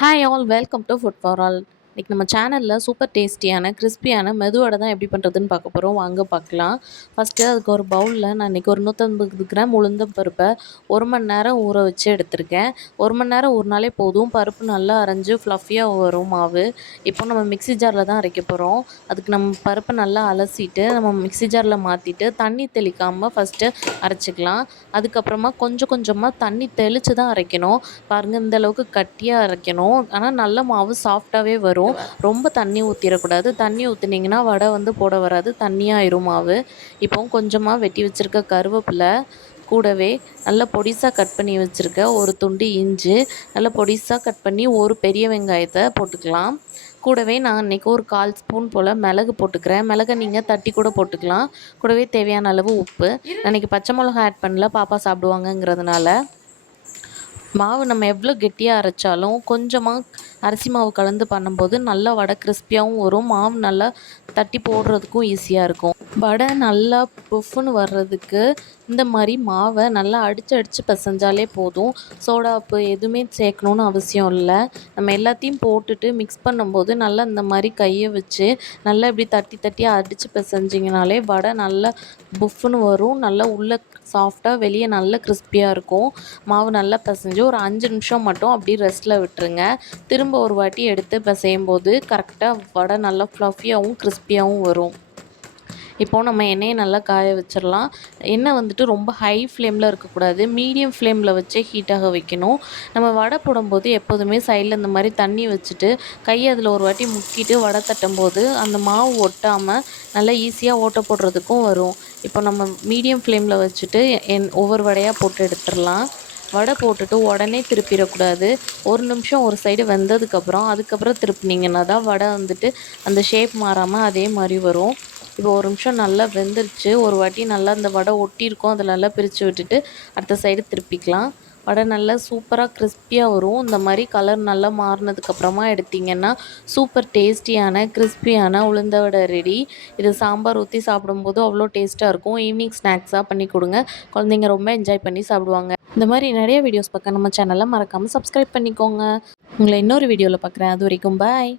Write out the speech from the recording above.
Hi all welcome to food for all. இன்றைக்கி நம்ம சேனலில் சூப்பர் டேஸ்டியான கிறிஸ்பியான மெதுவடை தான் எப்படி பண்ணுறதுன்னு பார்க்க போகிறோம். வாங்க பார்க்கலாம். ஃபஸ்ட்டு அதுக்கு ஒரு பவுலில் நான் இன்றைக்கி ஒரு 150 கிராம் உளுந்தம் பருப்பை 1 மணி நேரம் ஊற வச்சு எடுத்திருக்கேன். 1 மணி நேரம் ஊறினாலே போதும். பருப்பு நல்லா அரைஞ்சு ஃப்ளஃபியாக வரும் மாவு. இப்போ நம்ம மிக்ஸி ஜாரில் தான் அரைக்க போகிறோம். அதுக்கு நம்ம பருப்பை நல்லா அலசிட்டு நம்ம மிக்ஸி ஜாரில் மாற்றிட்டு தண்ணி தெளிக்காமல் ஃபஸ்ட்டு அரைச்சிக்கலாம். அதுக்கப்புறமா கொஞ்சம் கொஞ்சமாக தண்ணி தெளித்து தான் அரைக்கணும். பாருங்கள், இந்த அளவுக்கு கட்டியாக அரைக்கணும். ஆனால் நல்ல மாவு சாஃப்டாகவே வரும். ரொம்ப தண்ணி ஊற்றிடக்கூடாது. தண்ணி ஊற்றினீங்கன்னா வடை போட வராது, தண்ணியாயிரும் மாவு. இப்போ கொஞ்சமாக வெட்டி வச்சுருக்க கருவேப்பிலை, கூடவே நல்லா பொடிசாக கட் பண்ணி வச்சுருக்க ஒரு துண்டு இஞ்சி, நல்லா பொடிசாக கட் பண்ணி ஒரு பெரிய வெங்காயத்தை போட்டுக்கலாம். கூடவே நான் இன்றைக்கி ஒரு 1/4 ஸ்பூன் போல் மிளகு போட்டுக்கிறேன். மிளகை நீங்கள் தட்டி கூட போட்டுக்கலாம். கூடவே தேவையான அளவு உப்பு. நான் இன்றைக்கி பச்சை மிளகா ஆட் பண்ணல, பாப்பா சாப்பிடுவாங்கங்கிறதுனால. மாவு நம்ம எவ்வளோ கெட்டியாக அரைச்சாலும் கொஞ்சமாக அரிசி மாவு கலந்து பண்ணும்போது நல்லா வடை கிறிஸ்பியாகவும் வரும். மாவு நல்லா தட்டி போடுறதுக்கும் ஈஸியாக இருக்கும். வடை நல்லா புஃப்னு வர்றதுக்கு இந்த மாதிரி மாவை நல்லா அடித்து பிசைஞ்சாலே போதும். சோடா உப்பு எதுவுமே சேர்க்கணுன்னு அவசியம் இல்லை. நம்ம எல்லாத்தையும் போட்டுட்டு மிக்ஸ் பண்ணும்போது நல்லா இந்த மாதிரி கையை வச்சு நல்லா இப்படி தட்டி தட்டி அடித்து பிசைஞ்சிங்கனாலே வடை நல்லா புஃப்னு வரும். நல்லா உள்ளே சாஃப்டாக, வெளியே நல்லா கிறிஸ்பியாக இருக்கும். மாவு நல்லா பிசைஞ்சு ஒரு 5 நிமிஷம் மட்டும் அப்படியே ரெஸ்ட்டில் விட்டுருங்க. திரும்ப ஒரு வாட்டி எடுத்து பிசையும் போது கரெக்டாக வடை நல்லா ஃப்ளஃபியாகவும் கிறிஸ்பியாகவும் வரும். இப்போது நம்ம எண்ணெயை நல்லா காய வச்சிடலாம். எண்ணெய் ரொம்ப ஹை ஃப்ளேமில் இருக்கக்கூடாது, மீடியம் ஃப்ளேமில் வச்சே ஹீட்டாக வைக்கணும். நம்ம வடை போடும்போது எப்போதுமே சைடில் இந்த மாதிரி தண்ணி வச்சுட்டு கையை அதில் ஒரு வாட்டி முக்கிட்டு வடை தட்டும்போது அந்த மாவு ஒட்டாமல் நல்லா ஈஸியாக ஓட்டை போடுறதுக்கும் வரும். இப்போ நம்ம மீடியம் ஃப்ளேமில் வச்சுட்டு ஒவ்வொரு வடையாக போட்டு எடுத்துடலாம். வடை போட்டுட்டு உடனே திருப்பிடக்கூடாது. 1 நிமிஷம் ஒரு சைடு அதுக்கப்புறம் திருப்பினீங்கன்னா தான் வடை அந்த ஷேப் மாறாமல் அதே மாதிரி வரும். இப்போ 1 நிமிஷம் நல்லா வெந்துருச்சு. ஒரு வாட்டி நல்லா அந்த வடை ஒட்டியிருக்கும், அதில் நல்லா பிரித்து விட்டுட்டு அடுத்த சைடு திருப்பிக்கலாம். வடை நல்லா சூப்பராக கிறிஸ்பியாக வரும். இந்த மாதிரி கலர் நல்லா மாறினதுக்கப்புறமா எடுத்திங்கன்னா சூப்பர் டேஸ்டியான கிறிஸ்பியான உளுந்த வடை ரெடி. இது சாம்பார் ஊற்றி சாப்பிடும்போது அவ்வளோ டேஸ்ட்டாக இருக்கும். ஈவினிங் ஸ்நாக்ஸாக பண்ணி கொடுங்க. குழந்தைங்க ரொம்ப என்ஜாய் பண்ணி சாப்பிடுவாங்க. இந்த மாதிரி நிறைய வீடியோஸ் பார்க்க நம்ம சேனலை மறக்காமல் சப்ஸ்கிரைப் பண்ணிக்கோங்க. உங்களை இன்னொரு வீடியோவில் பார்க்குறேன். அது வரைக்கும் பாய்.